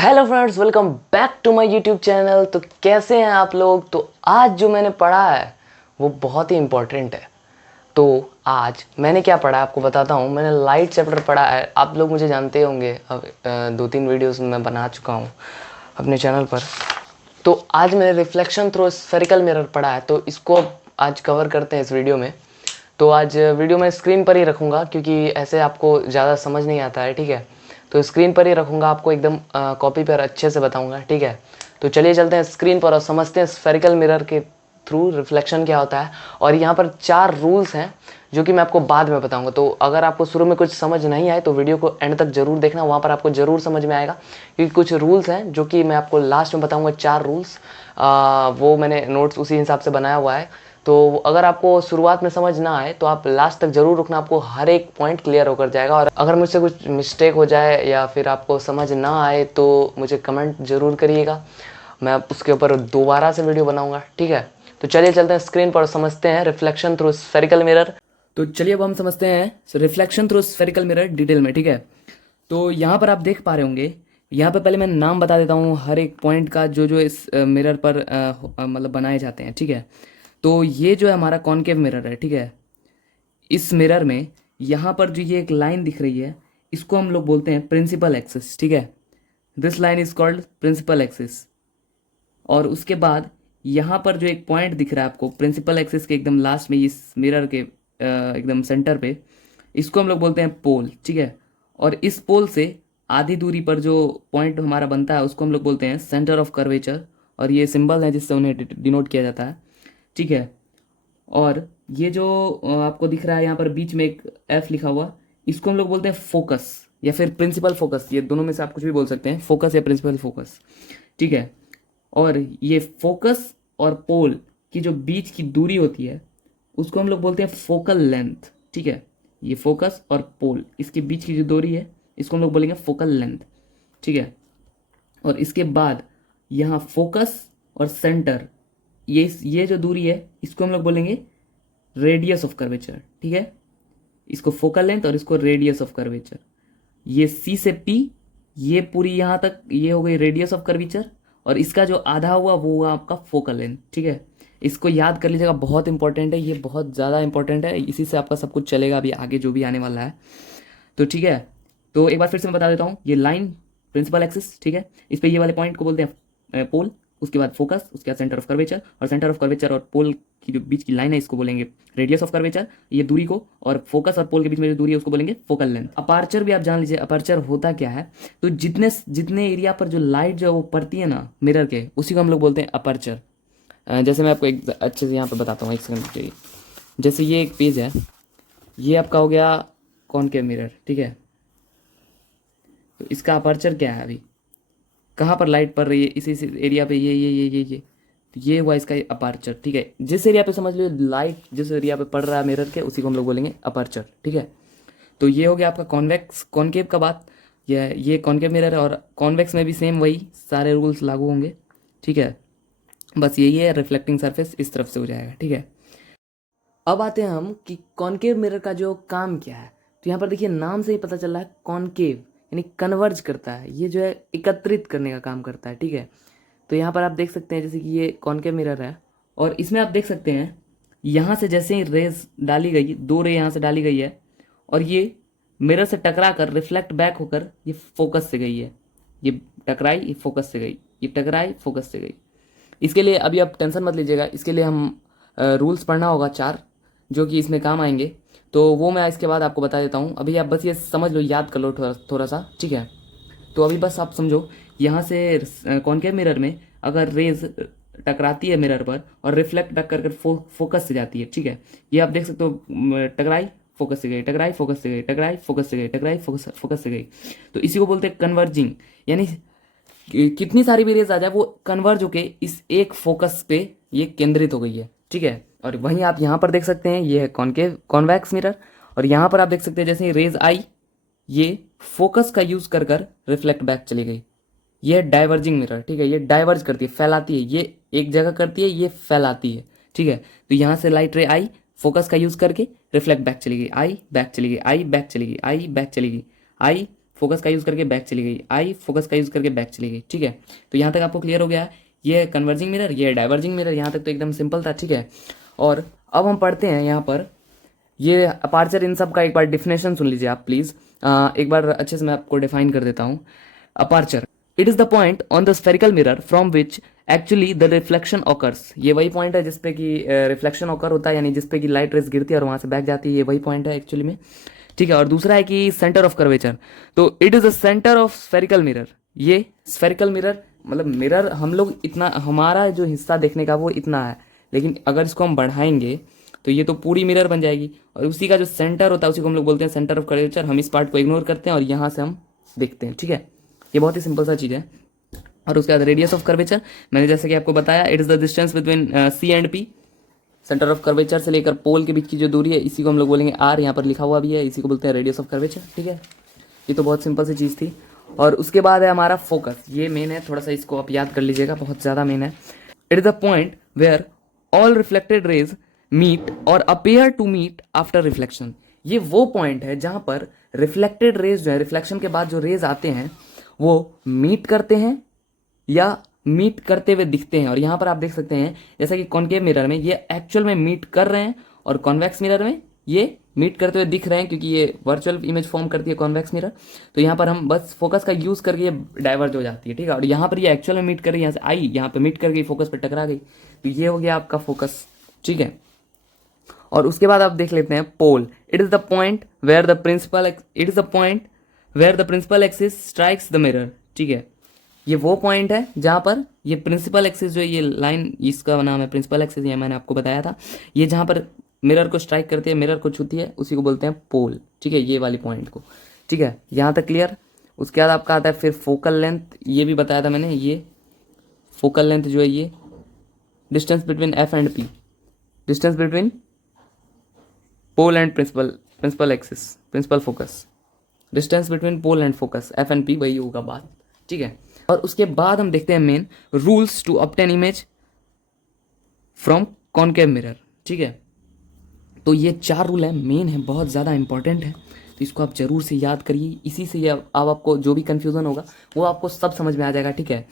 Hello friends, welcome back to my YouTube channel. तो कैसे हैं आप लोग। तो आज जो मैंने पढ़ा है वो बहुत ही इम्पोर्टेंट है। तो आज मैंने क्या पढ़ा है आपको बताता हूँ। मैंने लाइट चैप्टर पढ़ा है। आप लोग मुझे जानते होंगे, अब 2-3 वीडियोस मैं बना चुका हूँ अपने चैनल पर। तो आज मैंने रिफ्लेक्शन थ्रू स्फेरिकल मिरर पढ़ा है, तो इसको आज कवर करते हैं इस वीडियो में। तो आज वीडियो मैं स्क्रीन पर ही रखूँगा क्योंकि ऐसे आपको ज़्यादा समझ नहीं आता है, ठीक है। तो स्क्रीन पर ही रखूँगा, आपको एकदम कॉपी पर अच्छे से बताऊँगा, ठीक है। तो चलिए चलते हैं स्क्रीन पर और समझते हैं स्फेरिकल मिरर के थ्रू रिफ्लेक्शन क्या होता है। और यहाँ पर 4 रूल्स हैं जो कि मैं आपको बाद में बताऊंगा। तो अगर आपको शुरू में कुछ समझ नहीं आए तो वीडियो को एंड तक जरूर देखना, वहाँ पर आपको ज़रूर समझ में आएगा। क्योंकि कुछ रूल्स हैं जो कि मैं आपको लास्ट में बताऊंगा। 4 रूल्स वो मैंने नोट्स उसी हिसाब से बनाया हुआ है। तो अगर आपको शुरुआत में समझ ना आए तो आप लास्ट तक जरूर रुकना, आपको हर एक पॉइंट क्लियर होकर जाएगा। और अगर मुझसे कुछ मिस्टेक हो जाए या फिर आपको समझ ना आए तो मुझे कमेंट जरूर करिएगा, मैं उसके ऊपर दोबारा से वीडियो बनाऊंगा, ठीक है। तो चलिए चलते हैं स्क्रीन पर समझते हैं रिफ्लेक्शन थ्रू स्फेरिकल मिरर। तो चलिए अब हम समझते हैं reflection through spherical mirror detail में, ठीक है। तो यहाँ पर आप देख पा रहे होंगे, यहाँ पे पहले मैं नाम बता देता हूँ हर एक पॉइंट का जो जो इस मिरर पर मतलब बनाए जाते हैं, ठीक है। तो ये जो है हमारा कॉनकेव मिरर है, ठीक है। इस मिरर में यहाँ पर जो ये एक लाइन दिख रही है इसको हम लोग बोलते हैं प्रिंसिपल एक्सिस, ठीक है। This line is called principal axis. और उसके बाद यहाँ पर जो एक पॉइंट दिख रहा है आपको प्रिंसिपल एक्सिस के एकदम लास्ट में, इस मिरर के एकदम सेंटर पे, इसको हम लोग बोलते हैं पोल, ठीक है। और इस पोल से आधी दूरी पर जो पॉइंट हमारा बनता है उसको हम लोग बोलते हैं सेंटर ऑफ कर्वेचर। और ये सिंबल है जिससे उन्हें डिनोट किया जाता है, ठीक है। और ये जो आपको दिख रहा है यहाँ पर बीच में एक एफ लिखा हुआ, इसको हम लोग बोलते हैं फोकस या फिर प्रिंसिपल फोकस। ये दोनों में से आप कुछ भी बोल सकते हैं, फोकस या प्रिंसिपल फोकस, ठीक है। और ये फोकस और पोल की जो बीच की दूरी होती है उसको हम लोग बोलते हैं फोकल लेंथ, ठीक है। ये फोकस और पोल इसके बीच की जो दूरी है इसको हम लोग बोलेंगे फोकल लेंथ, ठीक है। और इसके बाद यहाँ फोकस और सेंटर, ये जो दूरी है इसको हम लोग बोलेंगे रेडियस ऑफ कर्वेचर, ठीक है। इसको फोकल लेंथ और इसको रेडियस ऑफ कर्वेचर। ये सी से पी, ये पूरी यहाँ तक ये हो गई रेडियस ऑफ कर्वेचर। और इसका जो आधा हुआ वो हुआ आपका फोकल लेंथ, ठीक है। इसको याद कर लीजिएगा, बहुत इंपॉर्टेंट है, ये बहुत ज़्यादा इंपॉर्टेंट है। इसी से आपका सब कुछ चलेगा अभी आगे जो भी आने वाला है। तो ठीक है, तो एक बार फिर से मैं बता देता हूँ। ये लाइन प्रिंसिपल एक्सिस, ठीक है। इस पे ये वाले पॉइंट को बोलते हैं पोल, उसके बाद फोकस, उसके बाद सेंटर ऑफ कर्वेचर, और सेंटर ऑफ कर्वेचर और पोल की जो बीच की लाइन है इसको बोलेंगे रेडियस ऑफ कर्वेचर, ये दूरी को। और फोकस और पोल के बीच में जो दूरी है उसको बोलेंगे फोकल लेंथ। अपार्चर भी आप जान लीजिए, अपर्चर होता क्या है। तो जितने जितने एरिया पर जो लाइट जो है वो पड़ती है ना मिरर के, उसी को हम लोग बोलते हैं अपर्चर। जैसे मैं आपको एक अच्छे से यहाँ पर बताता हूँ, एक सेकंड के। जैसे ये एक पेज है, ये आपका हो गया कॉनकेव मिरर, ठीक है। तो इसका अपर्चर क्या है, अभी कहाँ पर लाइट पड़ रही है, इसी एरिया पे, ये तो ये हुआ इसका अपर्चर, ठीक है। जिस एरिया पे समझ लो लाइट जिस एरिया पे पड़ रहा है मिरर के, उसी को हम लोग बोलेंगे अपर्चर, ठीक है। तो ये हो गया आपका कॉन्वेक्स कॉनकेव का बात। ये कॉनकेव मिरर है, और कॉन्वेक्स में भी सेम वही सारे रूल्स लागू होंगे, ठीक है। बस यही है, रिफ्लेक्टिंग सरफेस इस तरफ से हो जाएगा, ठीक है। अब आते हैं हम कि कॉनकेव मिरर का जो काम क्या है। तो यहाँ पर देखिए नाम से ही पता चल रहा है, कॉनकेव यानी कन्वर्ज करता है, ये जो है एकत्रित करने का काम करता है, ठीक है। तो यहाँ पर आप देख सकते हैं जैसे कि ये कॉनकेव मिरर है, और इसमें आप देख सकते हैं यहाँ से जैसे ही रेज डाली गई, 2 रे यहाँ से डाली गई है, और ये मिरर से टकरा कर रिफ्लेक्ट बैक होकर ये फोकस से गई है। ये टकराई, ये फोकस से गई, ये टकराई, फोकस से गई। इसके लिए अभी आप टेंशन मत लीजिएगा, इसके लिए हम रूल्स पढ़ना होगा 4 जो कि इसमें काम आएंगे। तो वो मैं इसके बाद आपको बता देता हूँ। अभी आप बस ये समझ लो, याद कर लो थोड़ा सा, ठीक है। तो अभी बस आप समझो, यहाँ से कॉनकेव मिरर में अगर रेज टकराती है मिरर पर और रिफ्लेक्ट बैक कर फोकस से जाती है, ठीक है। ये आप देख सकते हो, टकराई, फोकस से गई, टकराई, फोकस से गई, टकराई, फोकस से गई, टकराई, फोकस से गई। तो इसी को बोलते हैं कन्वर्जिंग, यानी कितनी सारी भी रेज आ जाए वो कन्वर्ज होके इस एक फोकस पे ये केंद्रित हो गई है, ठीक है। और वहीं आप यहाँ पर देख सकते हैं, ये है कॉनकेव कॉन्वेक्स मिरर। और यहाँ पर आप देख सकते हैं जैसे ही रेज आई, ये फोकस का यूज कर कर रिफ्लेक्ट बैक चली गई। ये है डाइवर्जिंग मिरर, ठीक है। ये डाइवर्ज करती है, फैलाती है, ये एक जगह करती है, ये फैलाती है, ठीक है। तो यहाँ से लाइट रे आई, फोकस का यूज करके रिफ्लेक्ट बैक चली गई, आई बैक चली गई, आई बैक चली गई, आई बैक चली गई, आई फोकस का यूज़ करके बैक चली गई, आई फोकस का यूज़ करके बैक चली गई। ठीक है, तो यहाँ तक आपको क्लियर हो गया। ये कन्वर्जिंग मिरर, ये डाइवर्जिंग मिरर, यहाँ तक तो एकदम सिंपल था। ठीक है, और अब हम पढ़ते हैं यहाँ पर ये अपार्चर, इन सब का एक बार डिफिनेशन सुन लीजिए आप प्लीज़। एक बार अच्छे से मैं आपको डिफाइन कर देता हूँ। Aperture, it is the point on the spherical mirror from which actually the reflection occurs. ये वही पॉइंट है जिसपे कि रिफ्लेक्शन ऑकर होता है, यानी जिसपे कि लाइट रेस गिरती है और वहाँ से बैक जाती है, ये वही पॉइंट है एक्चुअली में। ठीक है, और दूसरा है कि सेंटर ऑफ कर्वेचर, तो it is the centre of spherical mirror. ये स्फेरिकल मिरर मतलब मिरर हम लोग इतना, हमारा जो हिस्सा देखने का वो इतना है, लेकिन अगर इसको हम बढ़ाएंगे तो ये तो पूरी मिरर बन जाएगी, और उसी का जो सेंटर होता है उसी को हम लोग बोलते हैं सेंटर ऑफ कर्वेचर। हम इस पार्ट को इग्नोर करते हैं और यहाँ से हम देखते हैं। ठीक है, ये बहुत ही सिंपल सा चीज़ है। और उसके बाद रेडियस ऑफ कर्वेचर, मैंने जैसे कि आपको बताया, it is the distance between C and P. Centre of curvature से लेकर पोल के बीच की जो दूरी है इसी को हम लोग बोलेंगे आर, यहाँ पर लिखा हुआ भी है, इसी को बोलते हैं रेडियस ऑफ कर्वेचर। ठीक है, ये तो बहुत सिंपल सी चीज़ थी। और उसके बाद है हमारा फोकस, ये मेन है, थोड़ा सा इसको आप याद कर लीजिएगा, बहुत ज़्यादा मेन है। It is the point where all reflected rays meet or appear to meet after reflection. ये वो पॉइंट है जहाँ पर रिफ्लेक्टेड रेज जो है, रिफ्लेक्शन के बाद जो रेज आते हैं वो मीट करते हैं या मीट करते हुए दिखते हैं। और यहाँ पर आप देख सकते हैं जैसा कि कॉनकेव मिरर में ये एक्चुअल में मीट कर रहे हैं, और कॉन्वेक्स मिरर में ये मीट करते हुए दिख रहे हैं, क्योंकि ये वर्चुअल इमेज फॉर्म करती है कॉन्वेक्स मिरर। तो यहाँ पर हम बस फोकस का यूज़ करके ये डाइवर्ज हो जाती है। ठीक है, और यहाँ पर ये एक्चुअल में मीट कर रही है, यहाँ से आई यहाँ पे मीट कर गई, फोकस पे टकरा गई, तो ये हो गया आपका फोकस। ठीक है, और उसके बाद आप देख लेते हैं pole. It is the point where the principal it is the point where the principal axis strikes the mirror. ठीक है, ये वो पॉइंट है जहाँ पर ये प्रिंसिपल एक्सिस जो है, ये लाइन इसका नाम है प्रिंसिपल एक्सिस, ये मैंने आपको बताया था। ये जहाँ पर मिरर को स्ट्राइक करती है, मिरर को छूती है, उसी को बोलते हैं पोल। ठीक है, ये वाली पॉइंट को। ठीक है, यहाँ तक क्लियर। उसके बाद आपका आता है फिर फोकल लेंथ, ये भी बताया था मैंने। ये फोकल लेंथ जो है, ये distance between F and P, distance between pole and principal axis, principal focus, distance between pole and focus, F and P, वही होगा बात। ठीक है, और उसके बाद हम देखते हैं main rules to obtain image from concave mirror. ठीक है, तो ये 4 रूल है, मेन है, बहुत ज़्यादा इंपॉर्टेंट है, तो इसको आप जरूर से याद करिए। इसी से ये अब आपको जो भी कन्फ्यूजन होगा वो आपको सब समझ में आ जाएगा। ठीक है,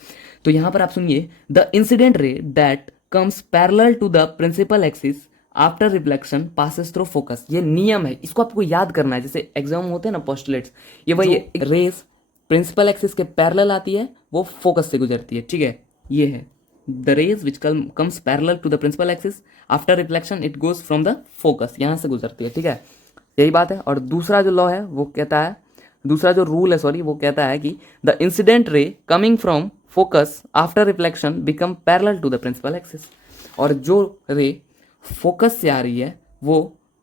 तो यहाँ पर आप सुनिए, the incident ray that comes parallel to the principal axis after reflection passes through focus. ये नियम है, इसको आपको याद करना है। जैसे एग्जाम होते हैं ना पोस्टुलेट्स, ये वही रेस प्रिंसिपल एक्सिस के पैरेलल आती है, वो फोकस से गुजरती है। ठीक है, ये है the rays which comes parallel to the principal axis after reflection it goes from the focus, यहाँ से गुजरती है। ठीक है, यही बात है। और दूसरा जो लॉ है वो कहता है, दूसरा जो रूल है सॉरी, वो कहता है कि the incident ray coming from focus after reflection become parallel to the principal axis. और जो रे फोकस से आ रही है वो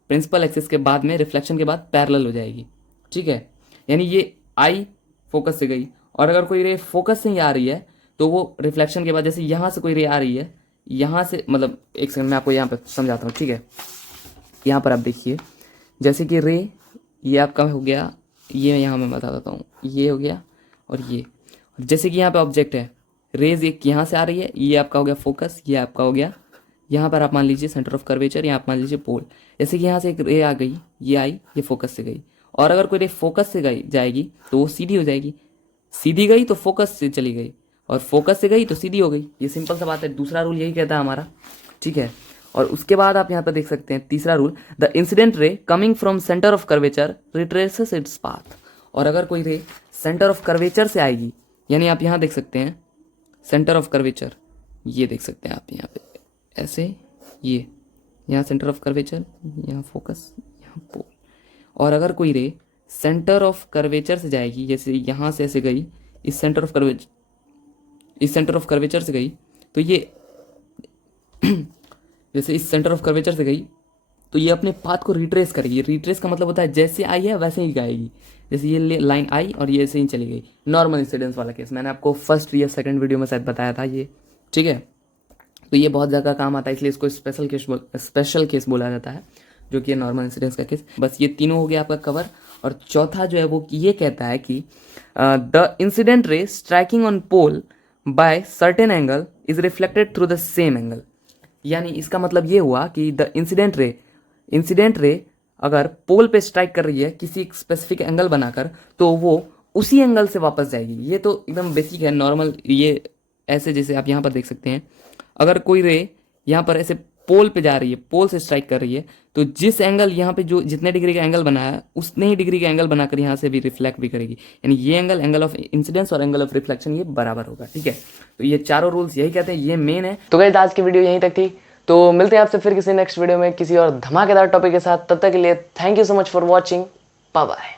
प्रिंसिपल एक्सिस के बाद में रिफ्लेक्शन के बाद पैरेलल हो जाएगी। ठीक है, यानी ये आई फोकस से गई, और अगर कोई रे फोकस से ही आ रही है तो वो रिफ्लेक्शन के बाद, जैसे यहाँ से कोई रे आ रही है, यहाँ से मतलब एक सेकंड मैं आपको यहाँ पे समझाता हूँ। ठीक है, यहाँ पर आप देखिए, जैसे कि रे ये आपका हो गया, ये यहाँ मैं बता देता हूँ, ये हो गया और ये, जैसे कि यहाँ पे ऑब्जेक्ट है, रेज एक यहाँ से आ रही है, ये आपका हो गया फोकस, ये आपका हो गया यहाँ पर आप मान लीजिए सेंटर ऑफ कर्वेचर, यहाँ आप मान लीजिए पोल। जैसे कि यहाँ से एक रे आ गई, ये आई, ये फोकस से गई, और अगर कोई रे फोकस से गई जाएगी तो वो सीधी हो जाएगी, सीधी गई तो फोकस से चली गई, और फोकस से गई तो सीधी हो गई। ये सिंपल सा बात है, दूसरा रूल यही कहता है हमारा। ठीक है, और उसके बाद आप यहाँ पर देख सकते हैं तीसरा rule, the incident ray coming from centre of curvature retraces its path. और अगर कोई रे सेंटर ऑफ कर्वेचर से आएगी, यानी आप यहाँ देख सकते हैं सेंटर ऑफ कर्वेचर, ये देख सकते हैं आप यहाँ पे ऐसे, ये यहाँ सेंटर ऑफ कर्वेचर, यहाँ फोकस, यहाँ पोल। और अगर कोई रे सेंटर ऑफ कर्वेचर से जाएगी, जैसे यहाँ से ऐसे गई, इस सेंटर ऑफ कर्वेचर, इस सेंटर ऑफ कर्वेचर से गई, तो ये जैसे इस सेंटर ऑफ कर्वेचर से गई तो ये अपने पाथ को रिट्रेस करेगी। रिट्रेस का मतलब होता है जैसे आई है वैसे ही जाएगी, जैसे ये लाइन आई और ये ऐसे ही चली गई। नॉर्मल इंसिडेंस वाला केस मैंने आपको फर्स्ट या सेकंड वीडियो में शायद बताया था ये। ठीक है, तो ये बहुत जगह काम आता है, इसलिए इसको स्पेशल केस बोला जाता है, जो कि नॉर्मल इंसिडेंस का केस। बस ये तीनों हो गया आपका कवर। और चौथा जो है वो ये कहता है कि the incident ray striking on pole by certain angle is reflected through the same angle. यानी इसका मतलब ये हुआ कि द इंसिडेंट रे अगर पोल पे स्ट्राइक कर रही है किसी स्पेसिफिक एंगल बनाकर, तो वो उसी एंगल से वापस जाएगी। ये तो एकदम बेसिक है, नॉर्मल। ये ऐसे जैसे आप यहाँ पर देख सकते हैं, अगर कोई रे यहाँ पर ऐसे पोल पे जा रही है, पोल से स्ट्राइक कर रही है, तो जिस एंगल यहाँ पे जो जितने डिग्री का एंगल बना है उतने ही डिग्री का एंगल बनाकर यहाँ से भी रिफ्लेक्ट भी करेगी। यानी ये एंगल, एंगल ऑफ इंसिडेंस और एंगल ऑफ रिफ्लेक्शन, ये बराबर होगा। ठीक है, तो ये चारों रूल्स यही कहते हैं, ये मेन है। तो गाइस आज की वीडियो यहीं तक थी, तो मिलते हैं आपसे फिर किसी नेक्स्ट वीडियो में किसी और धमाकेदार टॉपिक के साथ। तब तक के लिए thank you so much for watching, bye bye.